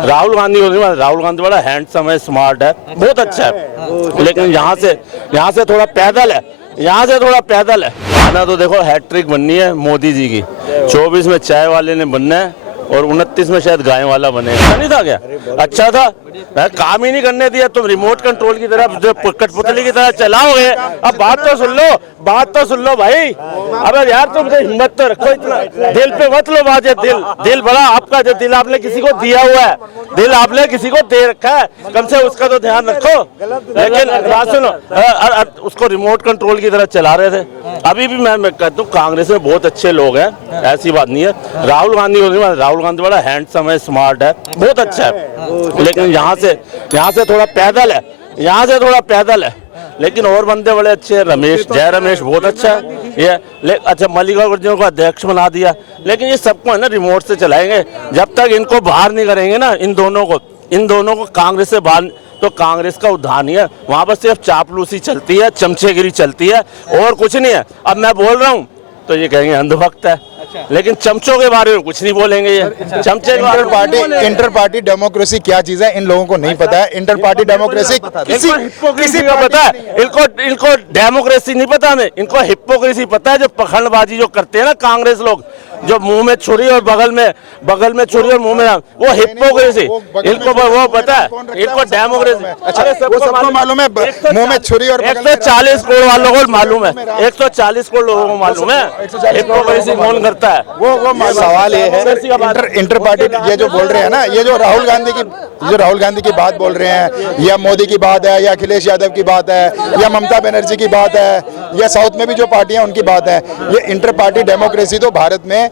राहुल गांधी को नहीं, राहुल गांधी बड़ा हैंडसम है, स्मार्ट है, बहुत अच्छा है, लेकिन यहाँ से थोड़ा पैदल है, यहाँ से थोड़ा पैदल है। आना तो देखो हैट्रिक बननी है मोदी जी की, 24 में चाय वाले ने बनना है और 29 में शायद गाय वाला बनेगा। नहीं था क्या? अच्छा था, काम ही नहीं करने दिया। तुम रिमोट कंट्रोल की तरह जो कठपुतली की तरह चलाओगे। अब बात तो सुन लो भाई। अबे यार तुम हिम्मत तो रखो, इतना दिल पे मत लो बात। दिल बड़ा आपका, जो दिल आपने किसी को दिया हुआ है, दिल आपने किसी को दे रखा है, कम से उसका तो ध्यान रखो। लेकिन बात सुनो, उसको रिमोट कंट्रोल की तरह चला रहे थे। अभी भी मैं कहता हूँ कांग्रेस में बहुत अच्छे लोग हैं, ऐसी बात नहीं है। राहुल गांधी को नहीं, राहुल गांधी बड़ा हैंडसम है, स्मार्ट है, बहुत अच्छा है, लेकिन यहाँ से थोड़ा पैदल है, यहाँ से थोड़ा पैदल है। लेकिन और बंदे बड़े अच्छे हैं, जय रमेश बहुत अच्छा है ये। अच्छा मल्लिकार्जुन को अध्यक्ष बना दिया, लेकिन ये सबको है ना रिमोट से चलाएंगे। जब तक इनको बाहर नहीं करेंगे ना, इन दोनों को कांग्रेस से बाहर, तो कांग्रेस का उद्धार नहीं है। वहाँ पर सिर्फ चापलूसी चलती है, चमचेगिरी चलती है, और कुछ नहीं है। अब मैं बोल रहा हूँ तो ये कहेंगे अंधभक्त है, लेकिन चमचों के बारे में कुछ नहीं बोलेंगे ये। चमचे इंटर पार्टी डेमोक्रेसी क्या चीज है इन लोगों को नहीं पता है। इंटर पार्टी डेमोक्रेसी किसी को पता है? इनको डेमोक्रेसी नहीं पता है, इनको हिपोक्रेसी पता है। जो पखंडबाजी जो करते हैं ना कांग्रेस लोग, जो मुंह में छुरी और बगल में छुरी और मुंह में, वो हिपोक्रेसी इनको वो पता है। इनको डेमोक्रेसी सबको मालूम है, मुंह में छुरी और 140 करोड़ वालों को मालूम है, 140 करोड़ लोगों को मालूम है हिपोक्रेसी कौन करता है। वो सवाल ये है, इंटर पार्टी ये जो बोल रहे हैं ना, ये जो राहुल गांधी की बात बोल रहे हैं, या मोदी की बात है, या अखिलेश यादव की बात है, या ममता बनर्जी की बात है, या साउथ में भी जो पार्टियां उनकी बात है। ये इंटर पार्टी डेमोक्रेसी तो भारत में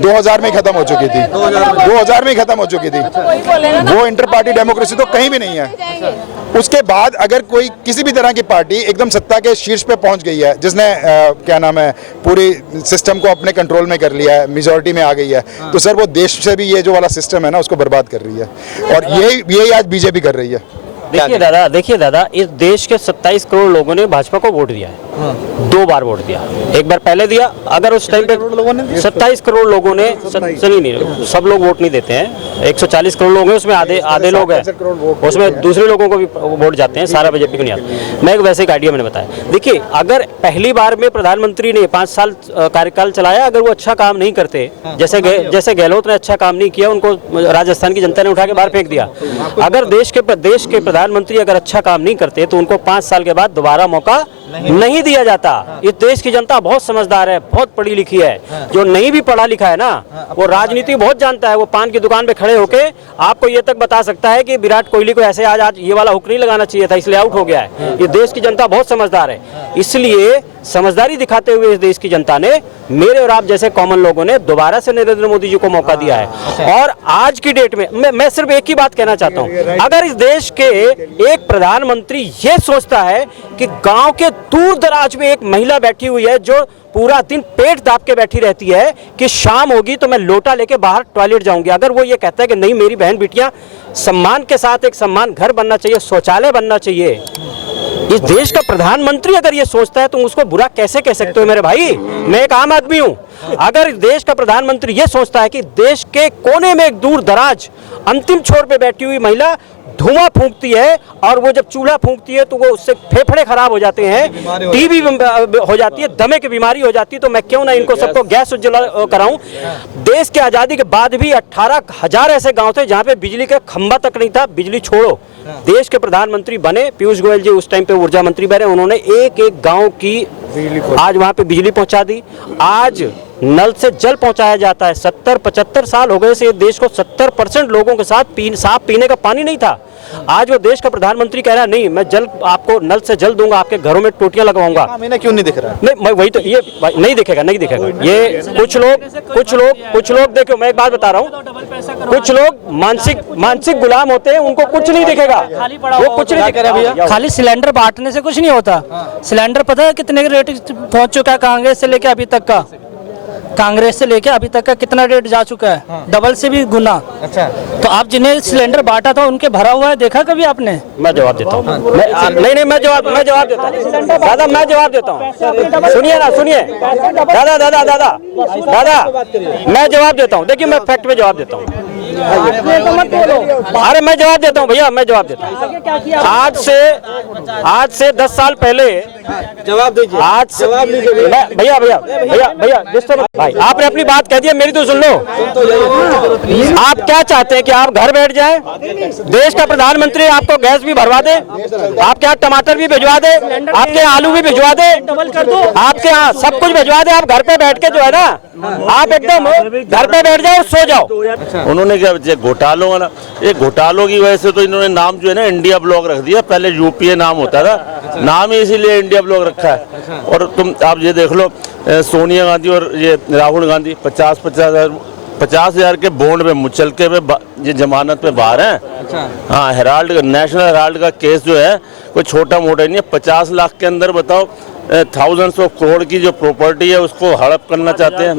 2000 में खत्म हो चुकी थी, 2000 में खत्म हो चुकी थी। वो इंटर पार्टी डेमोक्रेसी तो कहीं भी नहीं है। उसके बाद अगर कोई किसी भी तरह की पार्टी एकदम सत्ता के शीर्ष पे पहुंच गई है, जिसने क्या नाम है पूरी सिस्टम को अपने कंट्रोल में कर लिया है, मेजॉरिटी में आ गई है, तो सर वो देश से भी ये जो वाला सिस्टम है ना उसको बर्बाद कर रही है, और यही आज बीजेपी कर रही है। देखिए दादा, इस देश के 27 करोड़ लोगों ने भाजपा को वोट दिया है। 2 बार वोट दिया, एक बार पहले दिया। अगर उस टाइम पे 27 करोड़ लोगों ने, नहीं सब लोग वोट नहीं देते हैं, 140 करोड़ लोग हैं, उसमें आधे लोग हैं, उसमें दूसरे लोगों को भी वोट जाते हैं, सारा बीजेपी को नहीं आता। मैं एक वैसे एक आइडिया मैंने बताया। देखिए, अगर पहली बार में प्रधानमंत्री ने 5 साल कार्यकाल चलाया, अगर वो अच्छा काम नहीं करते, जैसे गहलोत ने अच्छा काम नहीं किया, उनको राजस्थान की जनता ने उठा के बाहर फेंक दिया। अगर देश के प्रधानमंत्री अगर अच्छा काम नहीं करते तो उनको 5 साल के बाद दोबारा मौका नहीं दिया जाता। इस देश की जनता बहुत समझदार है, बहुत पढ़ी लिखी है। जो नहीं भी पढ़ा लिखा है ना, वो राजनीति बहुत जानता है। वो पान की दुकान पे खड़े होके आपको ये तक बता सकता है कि विराट कोहली को ऐसे आज ये वाला हुक नहीं लगाना चाहिए था, इसलिए आउट हो गया है। ये देश की जनता बहुत समझदार है, इसलिए समझदारी दिखाते हुए इस देश की जनता ने, मेरे और आप जैसे कॉमन लोगों ने दोबारा से नरेंद्र मोदी जी को मौका दिया है। और आज की डेट में मैं सिर्फ एक ही बात कहना चाहता हूं, अगर इस देश के एक प्रधानमंत्री ये सोचता है कि गांव के दूर दराज में एक महिला बैठी हुई है जो पूरा दिन पेट दाब के बैठी रहती है कि शाम होगी तो मैं लोटा लेके बाहर टॉयलेट जाऊंगी, अगर वो ये कहता है कि नहीं मेरी बहन बेटियां सम्मान के साथ एक सम्मान घर बनना चाहिए, शौचालय बनना चाहिए, इस देश का प्रधानमंत्री अगर ये सोचता है तो उसको बुरा कैसे कह सकते हो मेरे भाई? मैं एक आम आदमी हूं। अगर इस देश का प्रधानमंत्री ये सोचता है कि देश के कोने में एक दूर दराज अंतिम छोर पे बैठी हुई महिला धुआं फूंकती है, और वो जब चूल्हा फूंकती है तो वो उससे फेफड़े खराब हो जाते हैं, टीबी हो जाती है, दमे की बीमारी हो जाती है, तो मैं क्यों ना इनको सबको गैस उज्ज्वला कराऊं। देश की आज़ादी के बाद भी 18,000 ऐसे गांव थे जहां पे बिजली का खंभा तक नहीं था। बिजली छोड़ो, देश के प्रधानमंत्री बने पीयूष गोयल जी, उस टाइम पे ऊर्जा मंत्री बने, उन्होंने एक गांव की आज वहां पे बिजली पहुंचा दी। आज नल से जल पहुंचाया जाता है। 70-75 साल हो गए से देश को 70% लोगों के साथ साफ पीने का पानी नहीं था। आज वो देश का प्रधानमंत्री कह रहा है नहीं मैं जल आपको नल से जल दूंगा, आपके घरों में टोटियां लगवाऊंगा। क्यों नहीं दिख रहा? नहीं मैं वही तो, ये नहीं दिखेगा ये कुछ लोग देखो, मैं एक बात बता रहा हूँ, कुछ लोग मानसिक गुलाम होते हैं, उनको कुछ नहीं दिखेगा, वो कुछ नहीं दिखेगा भैया। खाली सिलेंडर बांटने से कुछ नहीं होता। सिलेंडर पता है कितने के रेट पहुंच चुका है कांग्रेस से लेके अभी तक का? कांग्रेस से लेके अभी तक का कितना रेट जा चुका है? डबल से भी गुना। अच्छा, तो आप जिन्हें सिलेंडर बांटा था उनके भरा हुआ है, देखा कभी आपने? मैं जवाब देता हूँ। नहीं मैं जवाब देता हूँ दादा, मैं जवाब देता हूँ। सुनिए ना, सुनिए दादा, मैं जवाब देता हूँ। देखिए मैं फैक्ट पे जवाब देता हूँ। अरे मैं जवाब देता हूँ भैया, मैं जवाब देता हूँ। आज से 10 साल पहले जवाब दीजिए। आज से भैया भैया भैया भैया भाई, आपने अपनी बात कह दी है, मेरी तो सुन लो। आप क्या चाहते हैं कि आप घर बैठ जाएं, देश का प्रधानमंत्री आपको गैस भी भरवा दे, आपके यहाँ टमाटर भी भिजवा दे, आपके यहाँ आलू भी भिजवा दे, आपके यहाँ सब कुछ भिजवा दे, आप घर पे बैठ के जो है ना, आप एकदम घर पे बैठ जाओ, सो जाओ। उन्होंने क्या, ये घोटालों वाला, ये घोटालों की वजह से तो इन्होंने नाम जो है ना इंडिया ब्लॉक रख दिया। पहले यूपीए नाम होता था, नाम ही इसीलिए इंडिया ब्लॉक रखा है। और तुम आप ये देख लो, सोनिया गांधी और ये राहुल गांधी 50,000 के बॉन्ड पे, मुचलके पे, ये जमानत पे बाहर हैं। हाँ, हेराल्ड, नेशनल हेराल्ड का केस जो है कोई छोटा मोटा नहीं है। 50 लाख के अंदर बताओ, थाउजेंड्स ऑफ करोड़ की जो प्रॉपर्टी है उसको हड़प करना चाहते हैं।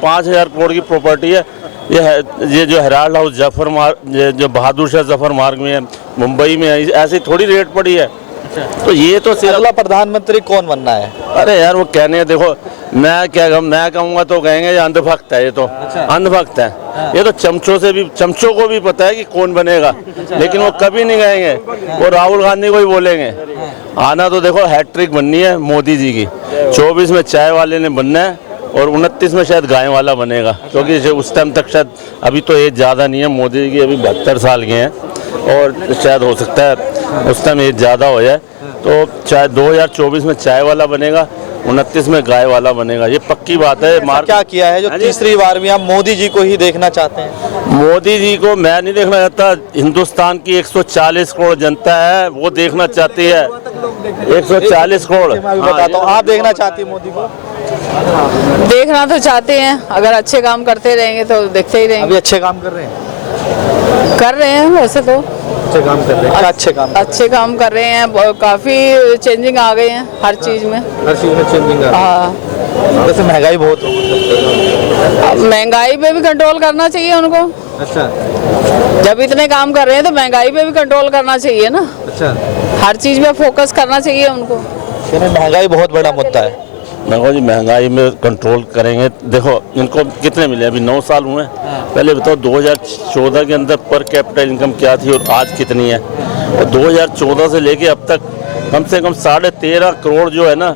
5,000 करोड़ की प्रॉपर्टी है। ये जो हेराल्ड हाउस जफर मार्ग, जो बहादुर शाह जफर मार्ग में है, मुंबई में है, ऐसी थोड़ी रेट पड़ी है। तो ये तो अगला प्रधानमंत्री कौन बनना है? अरे यार वो कहने, देखो मैं कहूँगा तो कहेंगे ये अंधभक्त है, ये तो अंधभक्त है। ये तो चमचों को भी पता है कि कौन बनेगा, लेकिन वो कभी नहीं कहेंगे, वो राहुल गांधी को ही बोलेंगे। आना तो देखो हैट्रिक बननी है मोदी जी की। 24 में चाय वाले ने बनना है और 29 में शायद गाय वाला बनेगा, क्योंकि उस टाइम तक शायद, अभी तो एज ज़्यादा नहीं है मोदी जी की, अभी 72 साल के हैं, और शायद हो सकता है उस टाइम एज ज़्यादा हो जाए। तो चाहे 2024 में चाय वाला बनेगा, 29 में गाय वाला बनेगा, ये पक्की बात है। क्या किया है जो तीसरी बार भी आप मोदी जी को ही देखना चाहते हैं? मोदी जी को मैं नहीं देखना चाहता, हिंदुस्तान की 140 करोड़ जनता है वो देखना चाहती है। 140 करोड़। मैं बताता हूँ, आप देखना चाहती है मोदी को? देखना तो चाहते हैं, अगर अच्छे काम करते रहेंगे तो देखते ही रहेंगे। अभी अच्छे काम कर रहे हैं? वैसे तो अच्छे काम कर रहे हैं। क्या अच्छे काम कर रहे हैं, काफी चेंजिंग आ गए हैं हर चीज में। चेंजिंग आ हाँ, जैसे महंगाई बहुत हो, महंगाई पे भी कंट्रोल करना चाहिए उनको। अच्छा, जब इतने काम कर रहे हैं तो महंगाई पे भी कंट्रोल करना चाहिए ना। अच्छा, हर चीज में फोकस करना चाहिए उनको। महंगाई बहुत बड़ा मुद्दा है। देखो जी, महंगाई में कंट्रोल करेंगे। देखो इनको कितने मिले, अभी 9 साल हुए हैं। पहले बताओ 2014 के अंदर पर कैपिटल इनकम क्या थी और आज कितनी है। और 2014 से लेके अब तक कम से कम 13.5 करोड़ जो है ना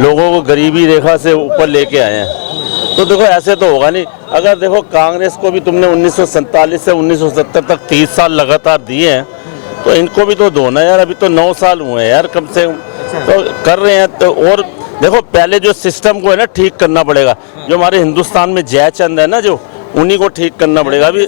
लोगों को गरीबी रेखा से ऊपर लेके आए हैं। तो देखो ऐसे तो होगा नहीं। अगर देखो कांग्रेस को भी तुमने 1947 से 1970 तक 30 साल लगातार दिए हैं, तो इनको भी तो दो ना यार। अभी तो 9 साल हुए हैं यार कम से कम, तो कर रहे हैं। तो और देखो पहले जो सिस्टम को है ना ठीक करना पड़ेगा। जो हमारे हिंदुस्तान में जयचंद है ना, जो उन्हीं को ठीक करना पड़ेगा। अभी